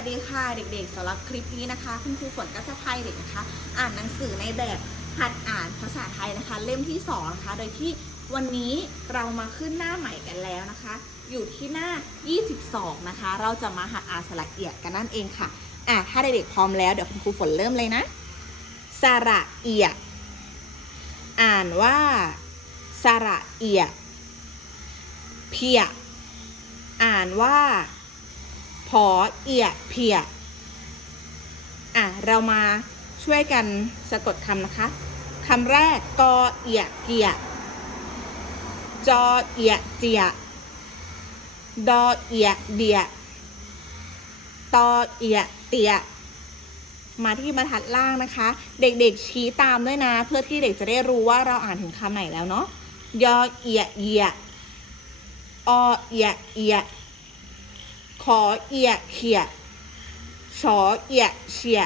สดีค่ะเด็กๆสำหรับคลิปนี้นะคะ คุณครูฝนก็จะพายเด็กนะคะ อ่านหนังสือในแบบหัดอ่านภาษาไทยนะคะ เล่มที่สองนะคะโดยที่วันนี้เรามาขึ้นหน้าใหม่กันแล้วนะคะ อยู่ที่หน้า 22 นะคะ เราจะมาหัดอ่านสระเอียดกันนั่นเองค่ะอะถ้าเด็กๆพร้อมแล้วเดี๋ยวคุณครูฝนเริ่มเลยนะสระเอียด อ่านว่าสระเอียดเพีย อ่านว่า พอเอียเพียอะเรามาช่วยกันสะกดคำนะคะคำแรกกอเอียเกียจอเอียเจียดอเอียเดียตอเอียเตียมาที่บรรทัดล่างนะคะ เด็กๆชี้ตามด้วยนะ เพื่อที่เด็กจะได้รู้ว่าเราอ่านถึงคำไหนแล้วเนาะยอเอียเอียอเอียเอีย อเอียเขียชอเอียเฉีย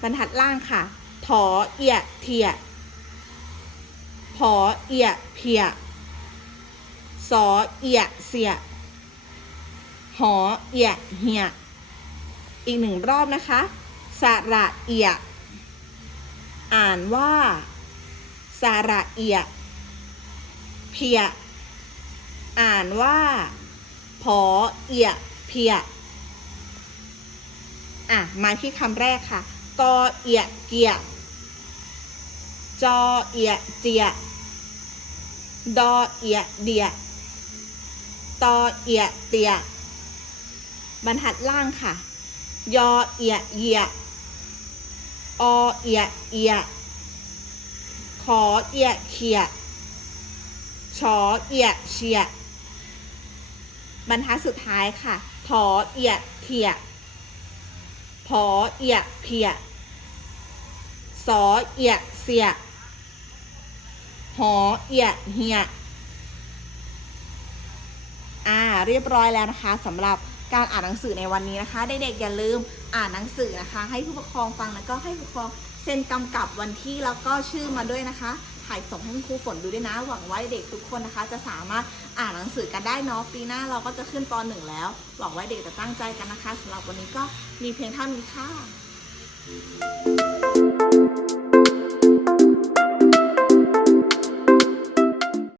บรรทัดล่างค่ะถอเอียเทียพอเอียเพียสอเอียเสียหอเอียเหียอีกหนึ่งรอบนะคะสระเอียอ่านว่าสระเอียเพียอ่านว่า พอเอียเพีย อะ มาที่คำแรกค่ะ กอเอียเกีย จอเอียเจีย ดอเอียเดีย ตอเอียเตีย บรรทัดล่างค่ะ ยอเอียเยีย อเอียเอีย ขอเอียเขีย ชอเอียเชีย บรรทัดสุดท้ายค่ะทอเอียเทียพอเอียเพียสอเอียเสียหอเอียเฮียอ่าเรียบร้อยแล้วนะคะสำหรับการอ่านหนังสือในวันนี้นะคะ เด็กๆอย่าลืมอ่านหนังสือนะคะ ให้ผู้ปกครองฟังแล้วก็ให้ผู้ปกครองเซ็นกำกับวันที่แล้วก็ชื่อมาด้วยนะคะ ถ่ายส่งให้คุณครูฝนดูด้วยนะ หวังว่าเด็กทุกคนนะคะ จะสามารถอ่านหนังสือกันได้เนาะปีหน้าเราก็จะขึ้นป .1 แล้ว หวังว่าเด็กจะตั้งใจกันนะคะสำหรับวันนี้ก็มีเพียงเท่านี้ค่ะ